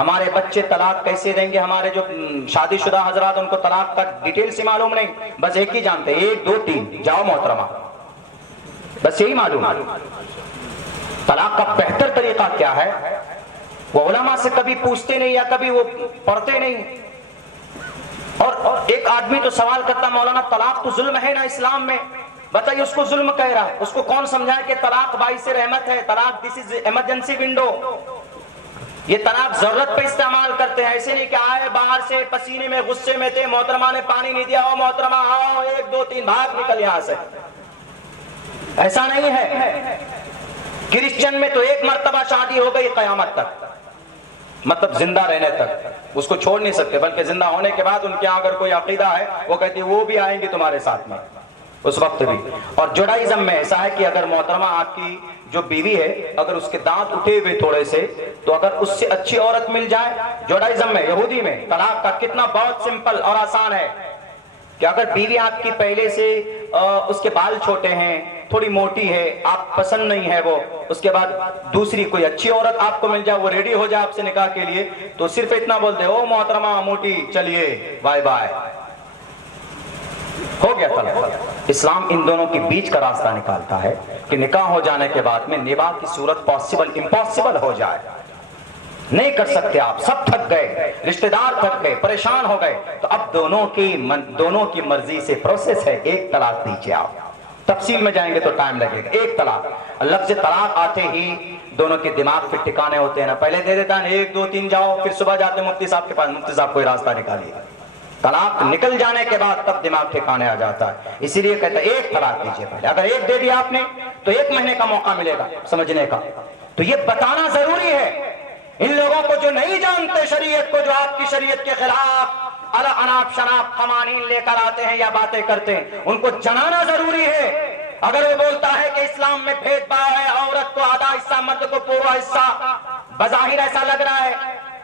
ہمارے بچے طلاق کیسے دیں گے؟ ہمارے جو شادی شدہ حضرات ان کو طلاق کا ڈیٹیل سے معلوم نہیں، بس ایک ہی جانتے ہیں 1 2 3 جاؤ محترمہ، بس یہی معلوم ہے۔ طلاق کا بہتر طریقہ کیا ہے وہ علماء سے کبھی پوچھتے نہیں یا کبھی وہ پڑھتے نہیں۔ اور ایک آدمی تو سوال کرتا مولانا طلاق تو ظلم ہے نا اسلام میں، بتائیے اس کو ظلم کہہ رہا ہے، اس کو کون سمجھائے کہ طلاق باعث رحمت ہے، طلاق دس از ایمرجنسی ونڈو، یہ طلاق ضرورت پہ استعمال کرتے ہیں، ایسے نہیں کہ آئے باہر سے پسینے میں غصے میں تھے، محترمہ نے پانی نہیں دیا، او محترمہ آؤ 1 2 3 بھاگ نکل یہاں سے، ایسا نہیں ہے۔ کرسچن میں تو 1 مرتبہ شادی ہو گئی قیامت تک، مطلب زندہ رہنے تک اس کو چھوڑ نہیں سکتے، بلکہ زندہ ہونے کے بعد ان کے یہاں اگر کوئی عقیدہ ہے وہ کہتی ہے وہ بھی آئیں گی تمہارے ساتھ میں اس وقت بھی۔ اور جوڈائزم میں ایسا ہے کہ اگر محترمہ آپ کی جو بیوی ہے اگر اس کے دانت اٹھے ہوئے تھوڑے سے، تو اگر اس سے اچھی عورت مل جائے، جوڈائزم میں یہودی میں طلاق کا کتنا بہت سمپل اور آسان ہے کہ اگر بیوی آپ کی پہلے سے اس کے بال چھوٹے ہیں، تھوڑی موٹی ہے، آپ پسند نہیں ہے وہ، اس کے بعد دوسری کوئی اچھی عورت آپ کو مل جائے، وہ ریڈی ہو جائے آپ سے نکاح کے لیے، تو صرف اتنا بول دے او محترمہ موٹی چلیے بائے بائے، ہو گیا طلاق۔ اسلام ان دونوں کے بیچ کا راستہ نکالتا ہے کہ نکاح ہو جانے کے بعد میں نباہ کی صورت امپاسبل ہو جائے، نہیں کر سکتے آپ، سب تھک گئے، رشتہ دار تھک گئے، پریشان ہو گئے، تو اب دونوں کی مرضی سے پروسیس ہے، 1 طلاق دیجئے آپ، تفصیل میں جائیں گے تو ٹائم لگے گا۔ 1 طلاق، لفظ طلاق آتے ہی دونوں کے دماغ پہ ٹھکانے ہوتے ہیں نا، پہلے دے دیتا ہے 1 2 3 جاؤ، پھر صبح جاتے مفتی صاحب کے پاس، مفتی صاحب کوئی راستہ نکالیے، طلاق نکل جانے کے بعد تب دماغ ٹھکانے آ جاتا ہے، اسی لیے کہتا ہے 1 طلاق دیجئے پہلے، اگر 1 دے دیا آپ نے تو 1 مہینے کا موقع ملے گا سمجھنے کا، تو یہ بتانا ضروری ہے ان لوگوں کو جو نہیں جانتے شریعت کو، جو آپ کی شریعت کے خلاف اناپ شناپ قوانین لے کر آتے ہیں یا باتیں کرتے ہیں، ان کو جنانا ضروری ہے۔ اگر وہ بولتا ہے کہ اسلام میں بھید بھاؤ ہے، عورت کو آدھا حصہ مرد کو پورا حصہ، بظاہر ایسا لگ رہا ہے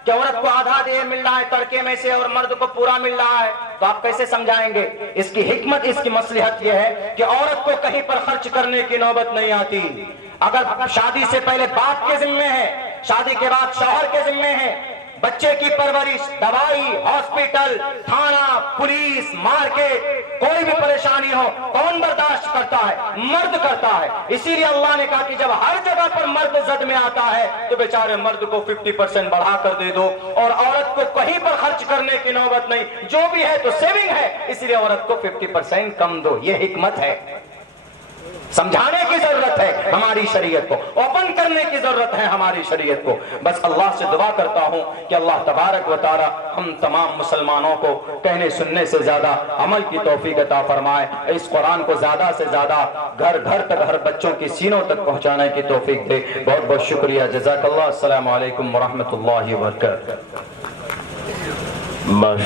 کہ عورت کو آدھا دیر مل رہا ہے تڑکے میں سے اور مرد کو پورا مل رہا ہے، تو آپ کیسے سمجھائیں گے؟ اس کی حکمت، اس کی مصلحت یہ ہے کہ عورت کو کہیں پر خرچ کرنے کی نوبت نہیں آتی، اگر شادی سے پہلے باپ کے ذمے ہے، شادی کے بعد شوہر کے ذمے ہے، بچے کی پرورش، دوائی، ہاسپٹل، تھانہ، پولیس، مارکیٹ، کوئی بھی پریشانی ہو کون برداشت کرتا ہے؟ مرد کرتا ہے۔ اسی لیے اللہ نے کہا کہ جب ہر جگہ پر مرد زد میں آتا ہے تو بیچارے مرد کو 50% بڑھا کر دے دو، اور عورت کو کہیں پر خرچ کرنے کی نوبت نہیں، جو بھی ہے تو سیونگ ہے، اس لیے عورت کو 50% کم دو، یہ حکمت ہے۔ سمجھانے کی ضرورت ہے ہماری شریعت کو، اوپن کرنے کی ضرورت ہے ہماری شریعت کو۔ بس اللہ سے دعا کرتا ہوں کہ اللہ تبارک و تعالی ہم تمام مسلمانوں کو کہنے سننے سے زیادہ عمل کی توفیق عطا فرمائے، اس قرآن کو زیادہ سے زیادہ گھر گھر تک، ہر بچوں کی سینوں تک پہنچانے کی توفیق دے۔ بہت بہت شکریہ، جزاک اللہ۔ السلام علیکم ورحمۃ اللہ وبرکاتہ۔